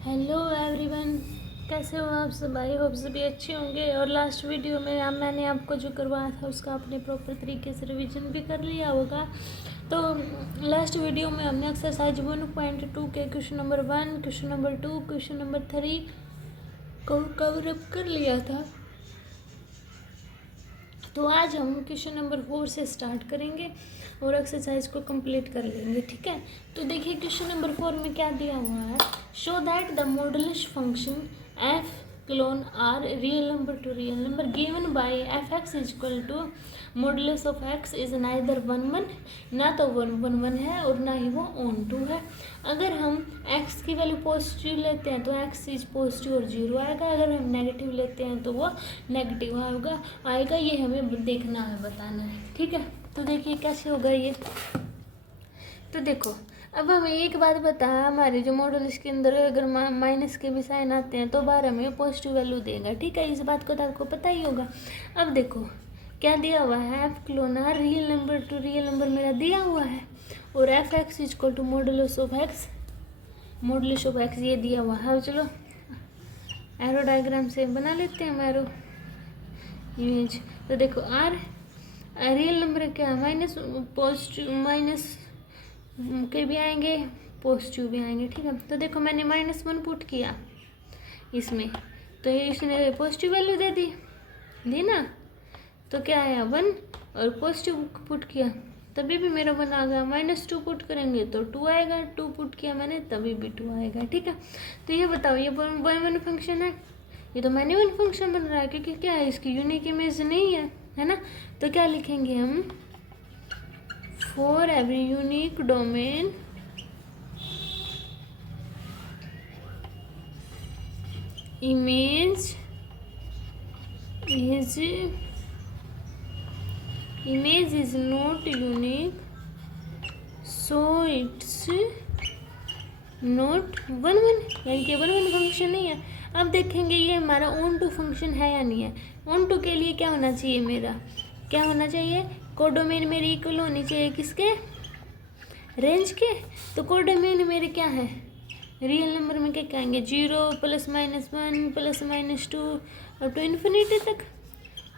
Hello everyone, कैसे हो आप सब। आई होप सभी अच्छे होंगे। और लास्ट वीडियो में मैंने आपको जो करवाया था उसका आपने प्रॉपर तरीके से रिवीजन भी कर लिया होगा। तो लास्ट वीडियो में हमने एक्सरसाइज 1.2 के question number 1, question number 2, question number 3 को कवर अप कर लिया था। तो आज हम क्वेश्चन नंबर 4 से स्टार्ट करेंगे और एक्सरसाइज को कंप्लीट कर लेंगे, ठीक है। तो देखिए क्वेश्चन नंबर 4 में क्या दिया हुआ है। Show that the modulus function f colon R real number to real number given by F x is equal to modulus of x is neither 1 1, ना तो 1 1 1 है और ना ही वो ऑन टू है। अगर हम x की वैल्यू पॉजिटिव लेते हैं तो x इज पॉजिटिव और 0 आएगा। अगर हम नेगेटिव लेते हैं तो वो नेगेटिव आएगा। ये हमें देखना है, बताना है, ठीक है। तो देखिए कैसे होगा ये। तो देखो अब हमें एक बात बता, हमारे जो मॉडुलस के अंदर अगर माइनस के भी साइन आते हैं तो बाहर हमें पॉजिटिव वैल्यू देगा, ठीक है। इस बात को तो आपको पता ही होगा। अब देखो क्या दिया हुआ है, f colon R real number to real number मेरा दिया हुआ है और f x is equal to modulus of x, modulus of x ये दिया हुआ है। चलो एरो डायग्राम से बना लेते हैं हम एरो इमेज। तो देखो आर रियल नंबर क्या है, माइनस पॉजिटिव माइनस के भी आएंगे पॉजिटिव भी आएंगे, ठीक है। तो देखो मैंने -1 पुट किया इसमें, तो ये इसने पॉजिटिव वैल्यू दे दी ना, तो क्या आया 1 और पॉजिटिव पुट किया तभी भी मेरा 1 आ गया। -2 पुट करेंगे तो 2 आएगा, 2 पुट किया मैंने तभी भी 2 आएगा, ठीक है। तो ये बताओ ये 1 फंक्शन है, ये तो मैन्युअल फंक्शन बन रहा है क्योंकि क्या है इसकी यूनिक इमेज नहीं है ना। तो क्या लिखेंगे हम, for every unique domain image is not unique so it's not 1 1, यानी कि 1 1 फंक्शन नहीं है। अब देखेंगे ये हमारा ऑन टू फंक्शन है या नहीं है। ऑन टू के लिए क्या होना चाहिए, मेरा क्या होना चाहिए, कोडोमेन मेरी इक्वल होनी चाहिए किसके, रेंज के। तो कोडोमेन मेरे क्या है, रियल नंबर में क्या कहेंगे 0 +-1 +-2 अप टू इन्फिनिटी तक।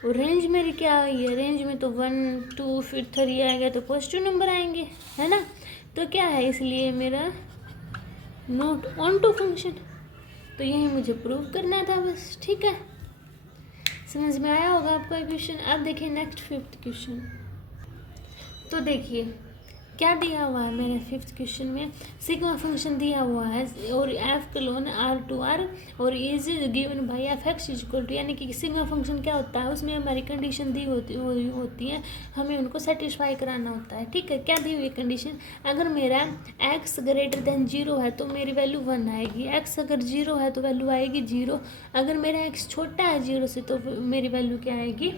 और रेंज मेरी क्या हुई है, रेंज में तो 1 2 फिर 3 आएगा तो पॉजिटिव नंबर आएंगे, है ना। तो क्या है, इसलिए मेरा नॉट ऑन टू फंक्शन। तो यही मुझे प्रूव करना था बस, ठीक है। समझ में आया होगा आपका क्वेश्चन। अब देखिए नेक्स्ट 5th क्वेश्चन। तो देखिए क्या दिया हुआ है मेरे 5th क्वेश्चन में, सिग्मा फंक्शन दिया हुआ है और F colon R to R और is given by F x is equal to, यानी कि सिग्मा फंक्शन क्या होता है, उसमें हमारी कंडीशन दी होती है, हमें उनको सेटिस्फाई कराना होता है, ठीक है। क्या दी हुई कंडीशन, अगर मेरा x ग्रेटर देन 0 है तो मेरी वैल्यू 1 आएगी, x अगर 0 है तो वैल्यू आएगी 0, अगर मेरा x छोटा है 0 से तो मेरी वैल्यू क्या आएगी,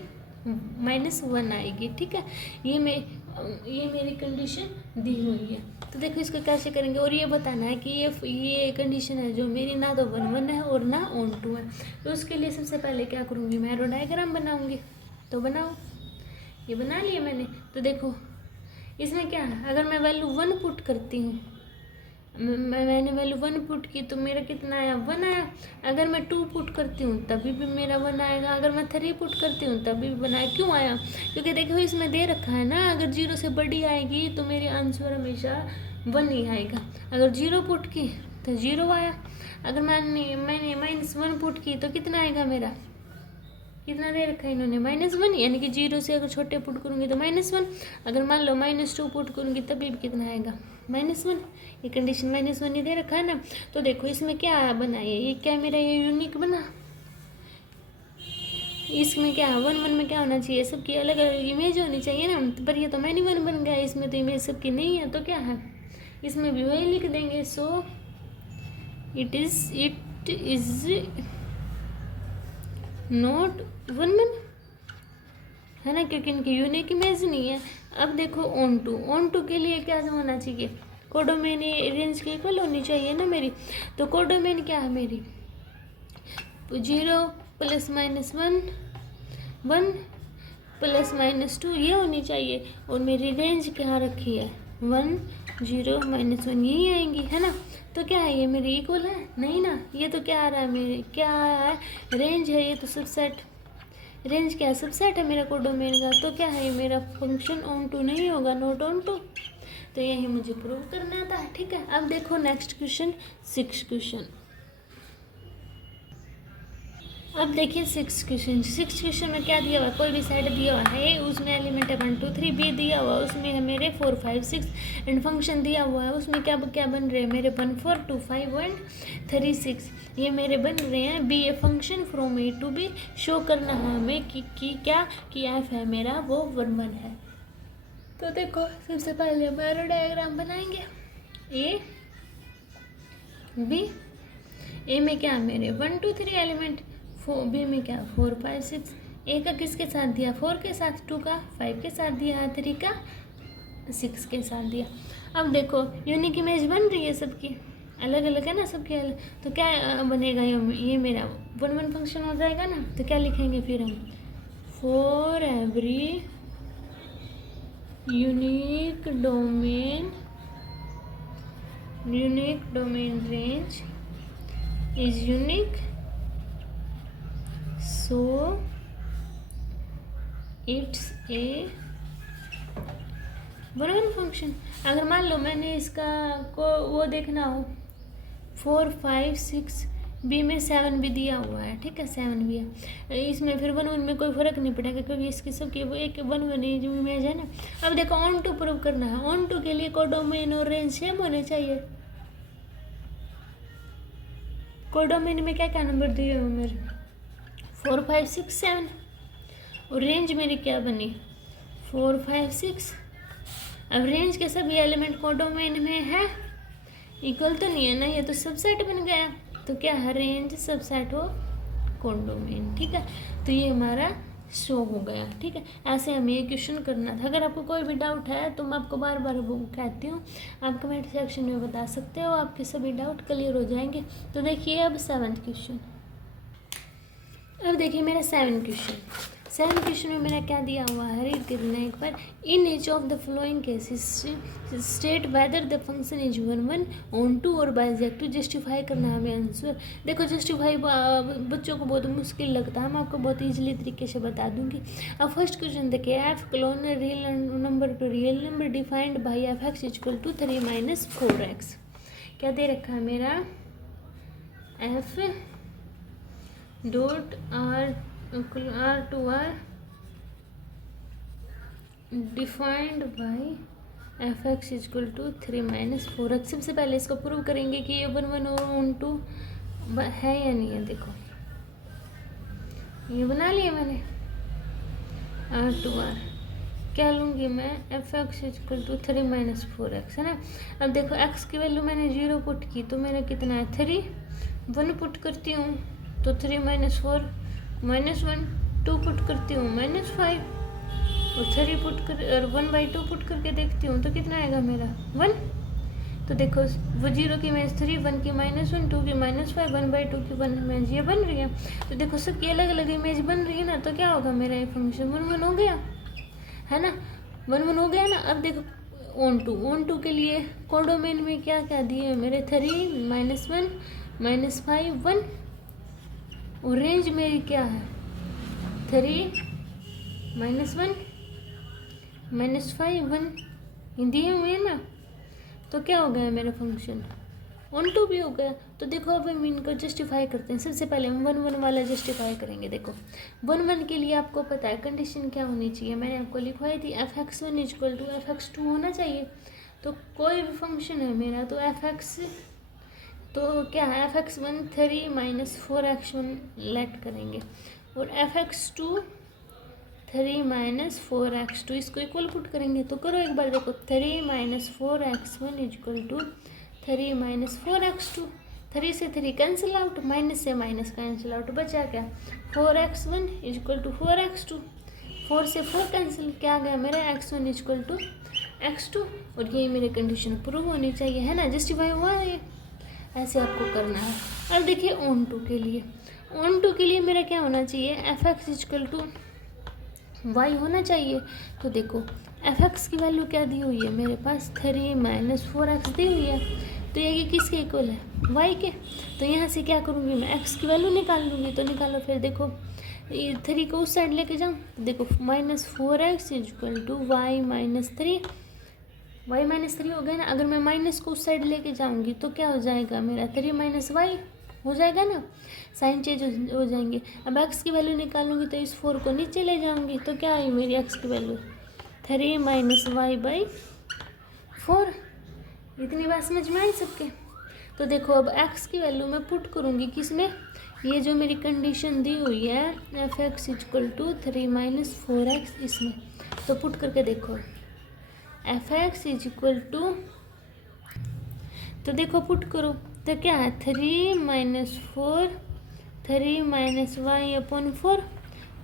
-1 आएगी, ठीक है। ये मेरी कंडीशन दी हुई है। तो देखो इसको कैसे करेंगे और ये बताना है कि ये कंडीशन है जो मेरी ना तो 1 1 है और ना ऑन टू है। तो उसके लिए सबसे पहले क्या करूँगी, मैं एरो डायग्राम बनाऊँगी। तो बनाओ, ये बना लिया मैंने। तो देखो इसमें क्या है, अगर मैं वैल्यू 1 पुट करती हूँ, मैंने वैल्यू 1 पुट की तो मेरा कितना आया, 1 आया। अगर मैं 2 पुट करती हूँ तभी भी मेरा 1 आएगा, अगर मैं 3 पुट करती हूँ तभी भी 1 आएगा। क्यों आया, क्योंकि देखो इसमें दे रखा है ना, अगर 0 से बड़ी आएगी तो मेरी आंसर हमेशा 1 ही आएगा। अगर 0 पुट की तो 0 आया, अगर मैंने -1 पुट की तो कितना आएगा मेरा, कितना दे रखा है इन्होंने, -1, यानी कि 0 से अगर छोटे पुट करूँगी तो -1, अगर मान लो -2 पुट करूँगी तभी भी कितना आएगा, -1। ये कंडीशन -1 ही दे रखा है ना। तो देखो इसमें क्या बना, ये क्या मेरा ये यूनिक बना, इसमें क्या 1 1 में क्या होना चाहिए, सबकी अलग अलग इमेज होनी चाहिए ना, पर ये तो -1 बन गया, इसमें तो इमेज सबकी नहीं है। तो क्या है, इसमें भी वही लिख देंगे, सो इट इज नॉट 1 1, है ना, क्योंकि इनकी यूनिक इमेज नहीं है। अब देखो ऑन टू के लिए क्या होना चाहिए, कोडोमेन रेंज के इक्वल होनी चाहिए ना मेरी। तो कोडोमेन क्या है मेरी, 0 +-1 1 +-2 ये होनी चाहिए, और मेरी रेंज क्या रखी है 1 0 -1 यही आएंगी, है ना। तो क्या है, ये मेरी इक्वल है नहीं ना। ये तो क्या आ रहा है, मेरे क्या है, रेंज है, ये तो सबसेट, रेंज क्या है, सबसेट है मेरा कोडोमेन का। तो क्या है, ये मेरा फंक्शन ऑन टू नहीं होगा, नॉट ऑन टू। तो यही मुझे प्रूव करना था, ठीक है। अब देखो नेक्स्ट क्वेश्चन, 6 क्वेश्चन। अब देखिए 6 क्वेश्चन में क्या दिया हुआ है, कोई भी साइड दिया हुआ है, उसमें एलिमेंट है 1 2 3, बी दिया हुआ है उसमें है मेरे 4 5 6, एंड फंक्शन दिया हुआ है उसमें क्या क्या बन रहे हैं मेरे 1 4 2 5 एंड 3 6, ये मेरे बन रहे हैं। B A function from A to B, show करना है हमें कि क्या कि एफ है मेरा वो 1 1 है। तो देखो सबसे पहले हमारा डायग्राम बनाएंगे, ए बी, ए में क्या मेरे 1 2 3 एलिमेंट, बी में क्या 4 5 6, ए का किसके साथ दिया 4 के साथ, 2 का 5 के साथ दिया, 3 का 6 के साथ दिया। अब देखो यूनिक इमेज बन रही है सबकी, अलग अलग है ना सबके अलग। तो क्या बनेगा, ये मेरा 1 1 फंक्शन हो जाएगा ना। तो क्या लिखेंगे फिर हम, for every unique domain range is unique, so it's a 1 1 function. अगर मान लो मैंने इसका को वो देखना हो 4 5 6, बी में 7 भी दिया हुआ है, ठीक है 7 भी है इसमें, फिर 1 1 में कोई फर्क नहीं पड़ेगा क्योंकि इसकी सबकी वो एक 1 1 इमेज है ना। अब देखो ऑन टू प्रूव करना है, ऑन टू के लिए कोडोमेन और रेंज सेम होने चाहिए। कोडोमेन में क्या क्या नंबर दिए हुए मेरे 4 5 6 7, और रेंज मेरी क्या बनी 4 5 6। अब रेंज के सभी एलिमेंट कोडोमेन में है, इक्वल तो नहीं है ना, ये तो सबसेट बन गया। तो क्या है, रेंज सबसेट हो कोडोमेन, ठीक है। तो ये हमारा शो हो गया, ठीक है। ऐसे हमें ये क्वेश्चन करना था। अगर आपको कोई भी डाउट है तो मैं आपको बार बार वो कहती हूँ, आप कमेंट सेक्शन में बता सकते हो, आपके सभी डाउट क्लियर हो जाएंगे। तो देखिए अब 7th क्वेश्चन, अब देखिए मेरा 7 क्वेश्चन में मेरा क्या दिया हुआ है, रीड करना एक बार। In each of the following cases state whether the function is 1 1 onto और बाइजेक्टिव, जस्टिफाई करना है हमें आंसर। देखो जस्टिफाई बच्चों को बहुत मुश्किल लगता है, मैं आपको बहुत ईजिली तरीके से बता दूंगी। अब फर्स्ट क्वेश्चन देखिए, f colon real number to real number defined by f x equal to 3 - 4x। क्या दे रखा है मेरा, f dot R to R defined by f x equal to 3 - 4x। सबसे पहले इसको प्रूव करेंगे कि ये 1 1 और ऑन टू है या नहीं है। देखो ये बना लिया मैंने, आर टू आर क्या लूँगी मैं, F x equal to 3 - 4x, है ना। अब देखो x की वैल्यू मैंने 0 पुट की तो मेरा कितना है 3, 1 पुट करती हूँ तो 3 - 4 -1, 2 पुट करती हूँ -5, और 3 पुट कर और 1/2 पुट करके देखती हूँ तो कितना आएगा मेरा 1। तो देखो वो 0 की इमेज 3, 1 की -1, 2 की -5, 1/2 की 1 इमेज ये बन रही है। तो देखो सबकी अलग अलग इमेज बन रही है ना, तो क्या होगा मेरा ये फंक्शन 1 1 हो गया, है ना, 1 1 हो गया ना। अब देखो ऑन टू के लिए कोडोमेन में क्या क्या दिए मेरे 3 -1 -5 1, और रेंज मेरी क्या है 3 -1 -5 1, दिए हुए हैं ना। तो क्या हो गया मेरा फंक्शन ऑन टू भी हो गया। तो देखो अब हम इनको जस्टिफाई करते हैं। सबसे पहले हम 1 1 वाला जस्टिफाई करेंगे। देखो 1 1 के लिए आपको पता है कंडीशन क्या होनी चाहिए, मैंने आपको लिखवाई थी, f x 1 equal to f x 2 होना चाहिए। तो कोई भी फंक्शन है मेरा तो एफ एक्स, तो क्या है एफ एक्स 1 3 - 4x1 लेट करेंगे, और एफ एक्स 2 3 - 4x2 इसको इक्वल पुट करेंगे। तो करो एक बार, देखो 3 - 4x1 इक्वल टू 3 - 4x2, 3 से 3 कैंसिल आउट, माइनस से माइनस कैंसिल आउट, बचा क्या 4x1 इक्वल टू 4x2, 4 से 4 कैंसिल, क्या आ गया मेरा x1 इक्वल टू x2। और यही मेरी कंडीशन प्रूव होनी चाहिए, है ना, जस्टिफाई हुआ है ये। ऐसे आपको करना है। अब देखिए ऑन टू के लिए मेरा क्या होना चाहिए, f x equal to y होना चाहिए। तो देखो एफ एक्स की वैल्यू क्या दी हुई है मेरे पास, 3 माइनस 4x दी हुई है। तो ये किसके इक्वल है, y के। तो यहाँ से क्या करूँगी मैं, x की वैल्यू निकाल लूँगी। तो निकालो फिर, देखो ये 3 को उस साइड लेके जाऊँ, तो देखो -4x equal to y minus 3, y minus 3 हो गया ना। अगर मैं माइनस को उस साइड लेके जाऊँगी तो क्या हो जाएगा मेरा, 3 माइनस वाई हो जाएगा ना, साइन चेंज हो जाएंगे। अब x की वैल्यू निकालूंगी तो इस 4 को नीचे ले जाऊंगी, तो क्या आई मेरी x की वैल्यू, 3 माइनस वाई बाई 4। इतनी बात समझ में आई सबके। तो देखो अब x की वैल्यू मैं पुट करूंगी किस में, ये जो मेरी कंडीशन दी हुई है f x equal to 3 minus 4x इसमें। तो पुट करके देखो, f x is equal to, तो देखो पुट करो तो क्या है, 3 माइनस 4, 3 माइनस वाई अपॉन 4।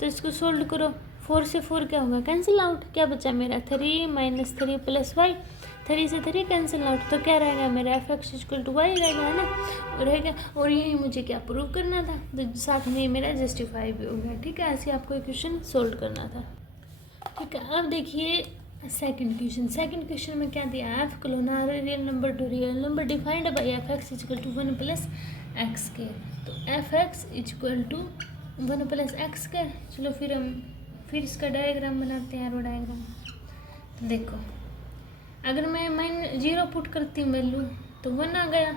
तो इसको सोल्व करो, 4 से 4 क्या होगा, कैंसिल आउट। क्या बचा मेरा, 3 माइनस 3 प्लस वाई, 3 से 3 कैंसिल आउट। तो क्या रहेगा मेरा, f x equal to y रहेगा, है ना, रहेगा। और यही मुझे क्या प्रूव करना था, तो साथ में मेरा जस्टिफाई भी हो गया। ठीक है, ऐसे आपको क्वेश्चन सोल्व करना था। ठीक है, अब देखिए सेकंड क्वेश्चन में क्या दिया है, f colon R real number to real number defined by f x equal to 1 plus x के। तो f x equal to 1 plus x के। चलो फिर इसका डायग्राम बनाते हैं, एरो डायग्राम। तो देखो अगर मैं 0 पुट करती हूँ वैल्यू तो 1 आ गया,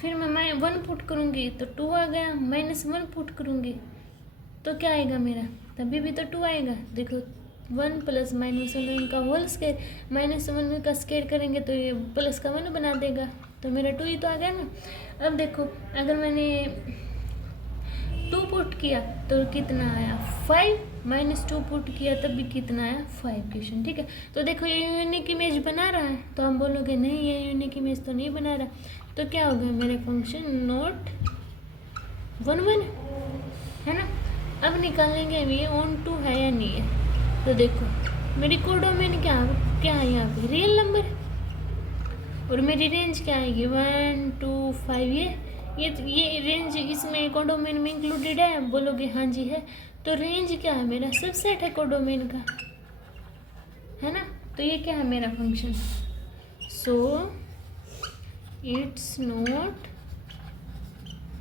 फिर मैं 1 पुट करूँगी तो 2 आ गया, -1 पुट करूँगी तो क्या आएगा मेरा, तभी भी तो 2 आएगा। देखो 1 प्लस -1 का होल स्केयर, -1 का स्केयर करेंगे तो ये प्लस का 1 बना देगा, तो मेरा 2 ही तो आ गया ना। अब देखो अगर मैंने 2 पुट किया तो कितना आया 5, -2 पुट किया तब भी कितना आया 5 क्वेश्चन। ठीक है, तो देखो ये यूनिक इमेज बना रहा है, तो हम बोलोगे नहीं ये यूनिक इमेज तो नहीं बना रहा, तो क्या हो गया मेरे फंक्शन नॉट 1 1, है ना। अब निकालेंगे हम ये ऑन टू है या नहीं है। तो देखो मेरी कोडोमेन क्या है यहाँ पे, रियल नंबर, और मेरी रेंज क्या आएगी 1 2 5। ये रेंज इसमें कोडोमेन में इंक्लूडेड है, बोलोगे हाँ जी है। तो रेंज क्या है मेरा, सबसेट है कोडोमेन का, है ना। तो ये क्या है मेरा function, so it's not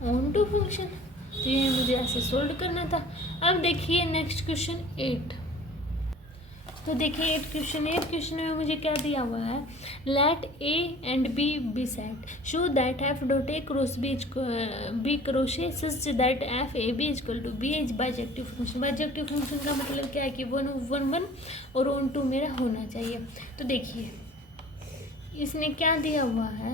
onto function. तो ये मुझे ऐसे सोल्व करना था। अब देखिए नेक्स्ट क्वेश्चन 8। तो देखिए 8 क्वेश्चन में मुझे क्या दिया हुआ है, let A and B be set, show that f dot A cross B cross A such that f A B equal to B is bijective function. Bijective function का मतलब क्या है कि 1 1 1 और ऑन टू मेरा होना चाहिए। तो देखिए इसने क्या दिया हुआ है,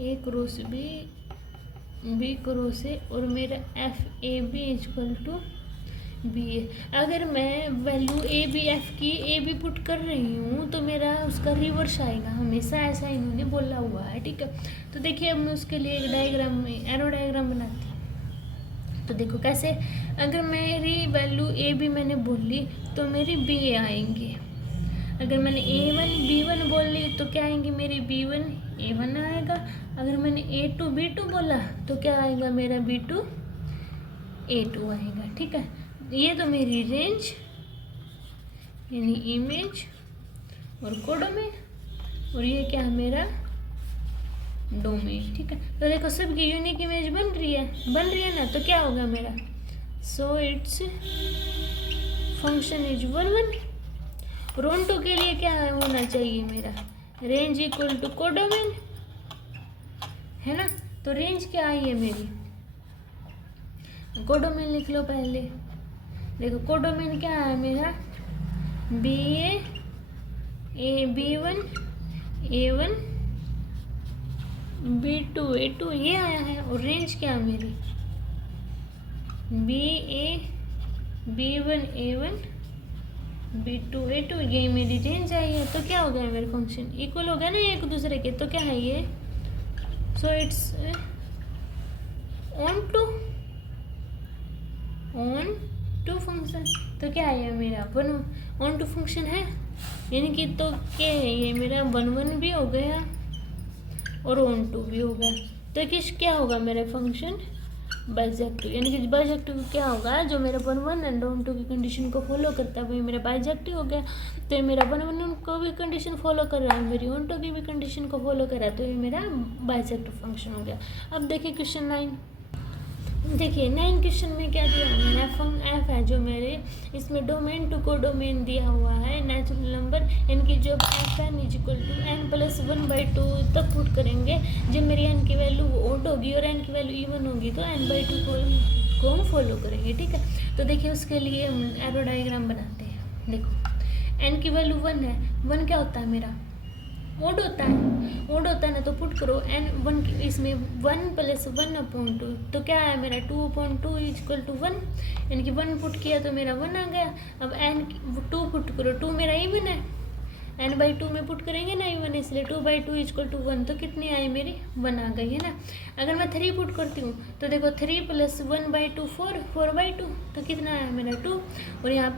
A cross B cross A और मेरा F A B equal to B A. अगर मैं वैल्यू ए बी एफ की ए बी पुट कर रही हूँ तो मेरा उसका रिवर्स आएगा, हमेशा ऐसा इन्होंने बोला हुआ है। ठीक है, तो देखिए अब मैं उसके लिए एक डायग्राम में एरो डायग्राम बनाती हूँ। तो देखो कैसे, अगर मेरी वैल्यू ए बी मैंने बोली तो मेरी बी ए आएंगी, अगर मैंने A1 B1 बोल ली तो क्या आएंगी मेरी B1 A1 आएगा, अगर मैंने A2 B2 बोला तो क्या आएगा मेरा B2 A2 आएगा। ठीक है, ये तो मेरी रेंज यानी इमेज और कोडोमेन, और ये क्या है मेरा डोमेन। ठीक है, तो देखो सबकी यूनिक इमेज बन रही है ना। तो क्या होगा मेरा, so it's function is 1 1। Onto के लिए क्या होना चाहिए मेरा, रेंज इक्वल टू कोडोमेन, है ना। तो रेंज क्या आई है मेरी, कोडोमेन लिख लो पहले। देखो कोडोमेन क्या है मेरा, बी ए B1 A1 B2 A2 ये आया है, और रेंज क्या है मेरी B1 A1 B2 A2, ये मेरी रेंज आई है। तो क्या हो गया मेरे फंक्शन इक्वल हो गया ना एक दूसरे के, तो क्या है ये, so it's onto function. तो क्या है मेरा 1 ऑन टू फंक्शन है, यानी कि तो क्या है ये मेरा 1 1 भी हो गया और ऑन टू भी हो गया। तो किस क्या होगा मेरा फंक्शन बाइजेक्टिव, यानी कि बाइजेक्टिव क्या होगा, जो मेरा 1 एंड 2 की कंडीशन को फॉलो करता है वही मेरा बाइजेक्टिव हो गया। तो ये मेरा 1 को भी कंडीशन फॉलो कर रहा है, मेरी 2 की भी कंडीशन को फॉलो कर रहा है, तो ये मेरा बाइजेक्टिव फंक्शन हो गया। अब देखिए क्वेश्चन 9। देखिए 9 क्वेश्चन में क्या दिया है, एफ है जो मेरे, इसमें डोमेन टू को डोमेन दिया हुआ है नेचुरल नंबर, इनकी जब f n is equal to n plus 1/2 तब पुट करेंगे जब मेरी एन की वैल्यू ओड होगी और एन की वैल्यू इवन होगी, तो n/2 को हम फॉलो करेंगे। ठीक है, तो देखिए उसके लिए हम एरो डायग्राम बनाते हैं। देखो एन की वैल्यू 1 है, 1 क्या होता है मेरा, ओड होता है ना, तो पुट करो एन 1, इसमें 1 + 1/2, तो क्या है मेरा 2/2 = 1, यानी कि 1 पुट किया तो मेरा 1 आ गया। अब एन 2 पुट करो, 2 मेरा इवन है, n/2 में पुट करेंगे ना इवन, इसलिए 2/2 = 1, तो कितनी आई मेरी 1 आ गई है ना। अगर मैं 3 पुट करती हूँ तो देखो 3 + 1/2 4/2, तो कितना आया मेरा 2, और यहाँ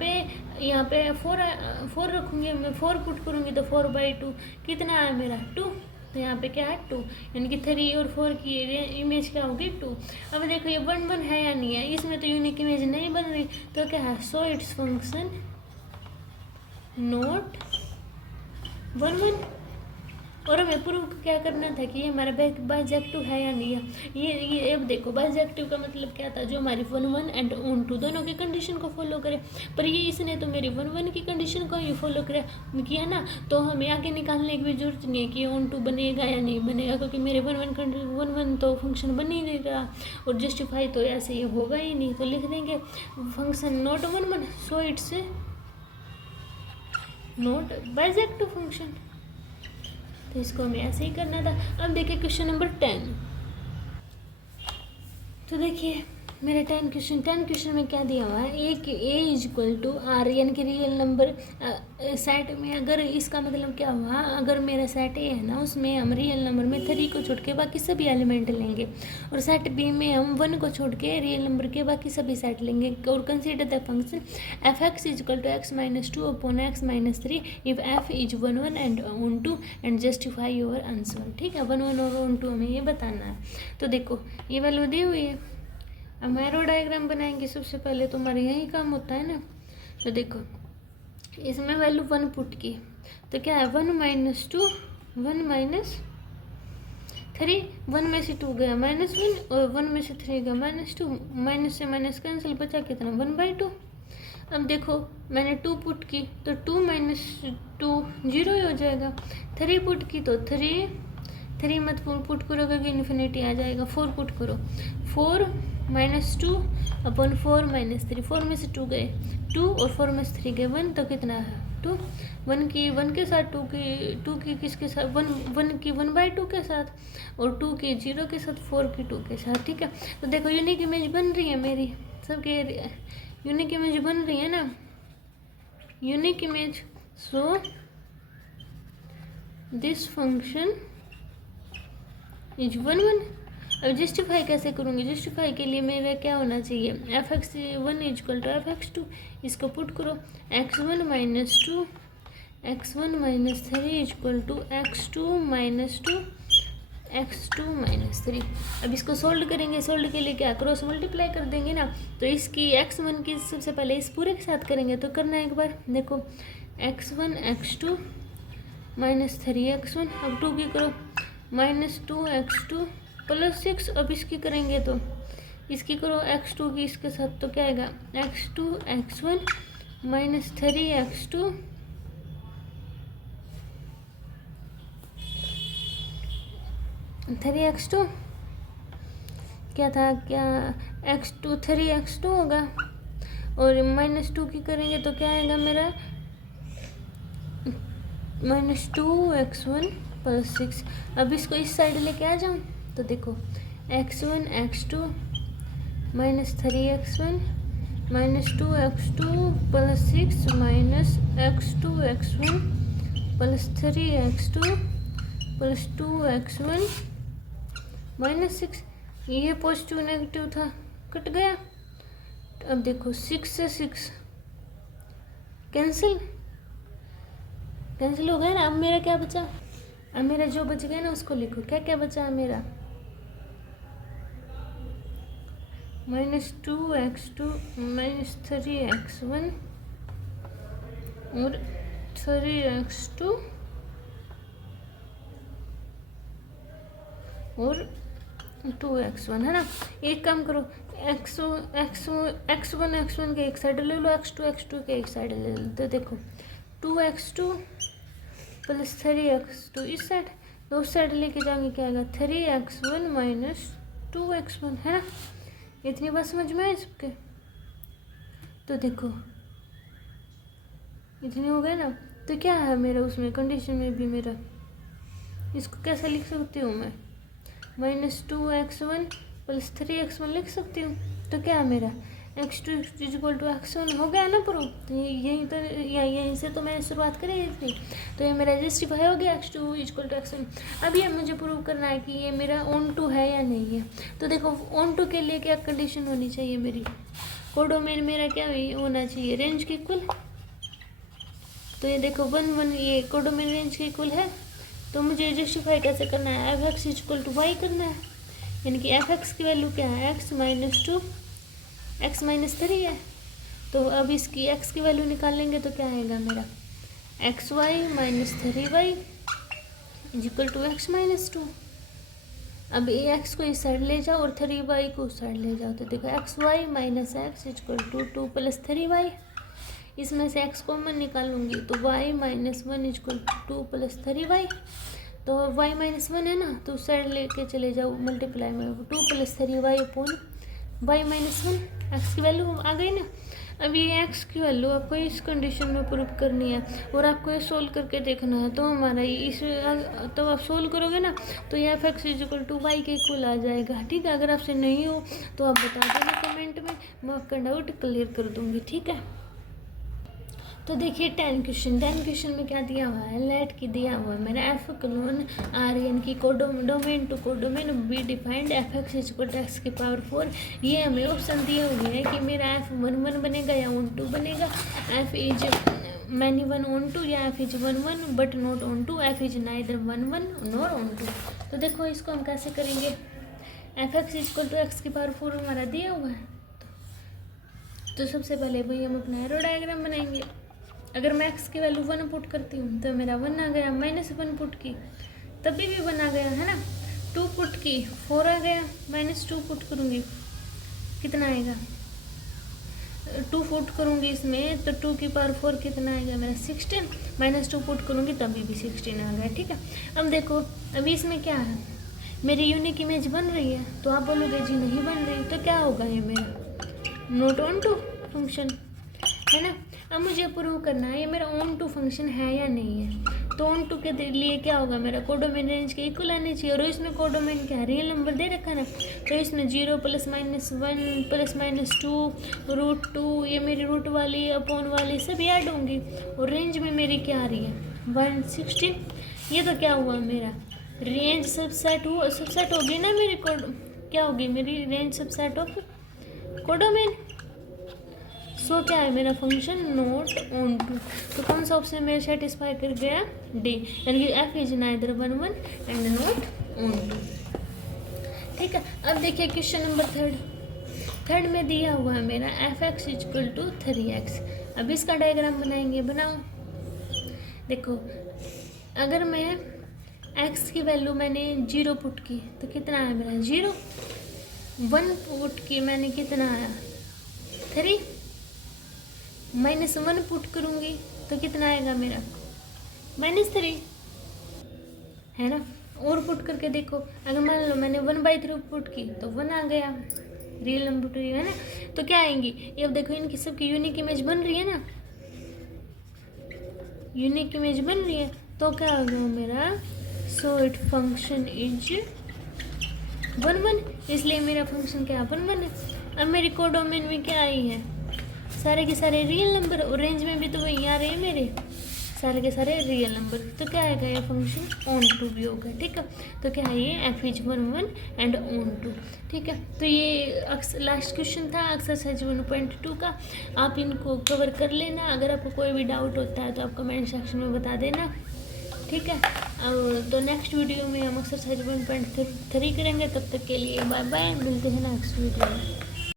पे 4 रखूँगी मैं, 4 पुट करूँगी तो 4/2, कितना आया मेरा 2, तो यहाँ पे क्या है 2, यानी कि 3 और 4 की इमेज क्या होगी 2। अब देखो ये 1 है या नहीं है, इसमें तो यूनिक इमेज नहीं बन रही, तो क्या है, सो इट्स फंक्शन नॉट 1 और हमें प्रूव क्या करना था कि ये हमारा बाइजेक्टिव है या नहीं है। ये अब देखो बाइजेक्टिव का मतलब क्या था, जो हमारी 1 एंड 2 दोनों की कंडीशन को फॉलो करे, पर ये इसने तो मेरी 1 की कंडीशन को ही फॉलो किया ना, तो हमें आगे निकालने की भी जरूरत नहीं है कि 2 बनेगा या नहीं बनेगा, क्योंकि मेरे 1 तो फंक्शन बन ही नहीं रहा, और जस्टिफाई तो ऐसे ये होगा ही नहीं, तो लिख देंगे function not 1, so it's not bijective function. तो इसको हमें ऐसे ही करना था। अब देखिए क्वेश्चन नंबर 10। तो देखिए मेरा 10 क्वेश्चन में क्या दिया हुआ है, ए = R, यानी कि रियल नंबर सेट में, अगर इसका मतलब क्या हुआ, अगर मेरा सेट ए है ना, उसमें हम रियल नंबर में 3 को छोड़ के बाकी सभी एलिमेंट लेंगे, और सेट बी में हम 1 को छोड़ के रियल नंबर के बाकी सभी सेट लेंगे, और consider the function f(x) = x - 2 upon x - 3 if f is 1 and 2 and justify your answer. ठीक है, 1 और 2 हमें ये बताना है। तो देखो ये वैल्यू दी हुई है, अब एरो डायग्राम बनाएंगे सबसे पहले, तो हमारे यही काम होता है ना। तो देखो इसमें वैल्यू 1 पुट की, तो क्या है 1 - 2 1 - 3, 1 में से 2 गया -1 और 1 में से 3 गया -2, माइनस से माइनस कैंसिल, बचा कितना 1/2। अब देखो मैंने 2 पुट की तो 2 - 2 0 ही हो जाएगा, 3 पुट की तो 3 मत पुट करो क्योंकि इन्फिनिटी आ जाएगा, 4 पुट करो, 4 - 2 अपॉन 4 - 3, 4 में से 2 गए 2 और 4 में से 3 गए 1, तो कितना है 2, 1 के साथ 2 की किसके साथ 1 की 1/2 के साथ, और 2 की 0 के साथ, 4 की 2 के साथ। ठीक है, तो देखो यूनिक इमेज बन रही है मेरी, सबके यूनिक इमेज बन रही है ना, unique image. So this function is 1 अब जस्टिफाई कैसे करूँगी, जस्टिफाई के लिए मेरा क्या होना चाहिए, f(x1) = f(x2), इसको पुट करो, x1 - 2 x1 - 3 = x2 - 3। अब इसको सोल्व करेंगे, सोल्व के लिए क्या क्रॉस मल्टीप्लाई कर देंगे ना, तो इसकी x1 की सबसे पहले इस पूरे के साथ करेंगे, तो करना एक बार देखो x1 x2 - 3x1, अब 2 की करो -2x2 + 6, अब इसकी करेंगे तो इसकी करो x2 की इसके साथ, तो क्या आएगा x2 x1 - 3x2 3x2 क्या था, क्या x2 3x2 होगा, और -2 की करेंगे तो क्या आएगा मेरा -2x1 + 6। अब इसको इस साइड लेके आ जाऊँ, तो देखो x1 x2 - 3x1 - 2x2 + 6 -x2 x1 + 3x2 + 2x1 - 6, ये पॉजिटिव नेगेटिव था कट गया। अब देखो 6 से 6 कैंसिल हो गया ना। अब मेरा क्या बचा, अब मेरा जो बच गया ना उसको लिखो, क्या क्या बचा है मेरा, -2x2 -3x1 और 3x2 और 2x1 है ना। एक काम करो, x1 के एक साइड ले लो, x2 के एक साइड ले लो। तो देखो 2x2 + 3x2 इस साइड, दो साइड लेके जाएंगे क्या आएगा 3x1 - 2x1 है ना। इतनी बात समझ में आए सबके? तो देखो इतने हो गए ना। तो क्या है मेरा उसमें कंडीशन में भी मेरा, इसको कैसे लिख सकती हूँ मैं, -2x1 + 3x1 लिख सकती हूँ। तो क्या है मेरा x2 = x1 हो गया ना प्रूफ। तो यहीं तो यहीं से तो मैंने शुरुआत करी थी। तो ये मेरा जस्टिफाई हो गया x2 = x1। अब ये मुझे प्रूव करना है कि ये मेरा ऑन टू है या नहीं है। तो देखो ऑन टू के लिए क्या कंडीशन होनी चाहिए मेरी, कोडोमेन मेरा क्या होना चाहिए, रेंज के इक्वल। तो ये देखो 1 1 ये कोडोमेन रेंज के इक्वल है। तो मुझे जस्टिफाई कैसे करना है, f(x) = y करना है। यानी कि f(x) की वैल्यू क्या है, x - 2 x - 3 है। तो अब इसकी x की वैल्यू निकालेंगे तो क्या आएगा मेरा, xy - 3y = x - 2। अब ये x को इस साइड ले जाओ और 3y को उस साइड ले जाओ। तो देखो xy - x = 2 + 3y। इसमें से x कॉमन निकालूंगी तो y - 1 = 2 + 3y। तो y - 1 है ना, तो उस साइड लेके चले जाओ मल्टीप्लाई में 2 + 3y अपॉन y - 1। x की वैल्यू आ गई ना। अब ये x की वैल्यू आपको इस कंडीशन में प्रूफ करनी है और आपको ये सोल्व करके देखना है। तो हमारा इस तो आप सोल्व करोगे ना तो ये f(x) = y के इक्वल आ जाएगा। ठीक है, अगर आपसे नहीं हो तो आप बता देना कमेंट में, मैं आपका डाउट क्लियर कर दूंगी। ठीक है, तो देखिए 10 क्वेश्चन में क्या दिया हुआ है, लेट की दिया हुआ है मेरा f क्लोन r यानी कि domain to codomain B defined f(x) = x⁴। ये हमें ऑप्शन दिए हुए हैं कि मेरा f 1 1 बनेगा या ऑन टू बनेगा, f is many 1 onto या f is 1 1 but not onto, f is neither 1 1 nor onto. तो देखो इसको हम कैसे करेंगे, f(x) = x⁴ हमारा दिया हुआ है। तो सबसे पहले भाई हम अपना एरो डायग्राम बनाएंगे। अगर मैं x की वैल्यू 1 पुट करती हूँ तो मेरा 1 आ गया, -1 पुट की तभी भी 1 आ गया है ना, 2 पुट की 4 आ गया, -2 पुट करूँगी कितना आएगा, 2 पुट करूँगी इसमें तो 2 की पावर 4 कितना आएगा मेरा 16, -2 पुट करूँगी तभी भी 16 आ गया। ठीक है, अब देखो अभी इसमें क्या है, मेरी यूनिक इमेज बन रही है। तो आप बोलोगे जी नहीं बन रही, तो क्या होगा ये मेरा नॉट ऑन टू फंक्शन है ना। अब मुझे प्रूव करना है ये मेरा ऑन टू फंक्शन है या नहीं है। तो ऑन टू के लिए क्या होगा, मेरा कोडोमेन रेंज के इक्वल आने चाहिए। और इसमें कोडोमेन क्या रियल नंबर दे रखा ना, तो इसमें 0 +- 1 +- 2 √2 ये मेरी रूट वाली अपॉन वाली सभी ऐड होंगी। और रेंज में मेरी क्या आ रही है 116। ये तो क्या हुआ मेरा रेंज सबसेट होगी ना मेरी क्या होगी मेरी रेंज सबसेट ऑफ कोडोमेन। सो क्या है मेरा फंक्शन नॉट ऑन टू। तो कौन सा ऑप्शन मेरे सेटिस्फाई कर गया, डी, यानी कि f is neither 1 1 and not onto. ठीक है, अब देखिए क्वेश्चन नंबर थर्ड में दिया हुआ है मेरा f(x) = 3x। अब इसका डायग्राम बनाएंगे, बनाओ। देखो अगर मैं x की वैल्यू मैंने 0 पुट की तो कितना आया मेरा 0, 1 पुट की मैंने कितना आया 3, -1 पुट करूँगी तो कितना आएगा मेरा -3 है ना। और पुट करके देखो, अगर मान लो मैंने 1/3 पुट की तो 1 आ गया, रियल नंबर है ना। तो क्या आएंगी ये, अब देखो इनकी सबकी यूनिक इमेज बन रही है ना, यूनिक इमेज बन रही है। तो क्या होगा मेरा, सो इट फंक्शन इज 1 1, इसलिए मेरा फंक्शन क्या 1 1 है। अब मेरी कोडोमेन में क्या आई है, सारे के सारे रियल नंबर, और रेंज में भी तो वही आ रहे हैं मेरे सारे के सारे रियल नंबर। तो क्या आएगा ये फंक्शन ऑन टू भी होगा। ठीक है, तो क्या है ये f is 1 1 and onto. ठीक है, तो ये लास्ट क्वेश्चन था एक्सरसाइज 1.2 का। आप इनको कवर कर लेना। अगर आपको कोई भी डाउट होता है तो आप कमेंट सेक्शन में बता देना। ठीक है, और तो नेक्स्ट वीडियो में हम एक्सरसाइज 1.3 करेंगे। तब तक के लिए बाय बाय, मिलते हैं नेक्स्ट वीडियो में।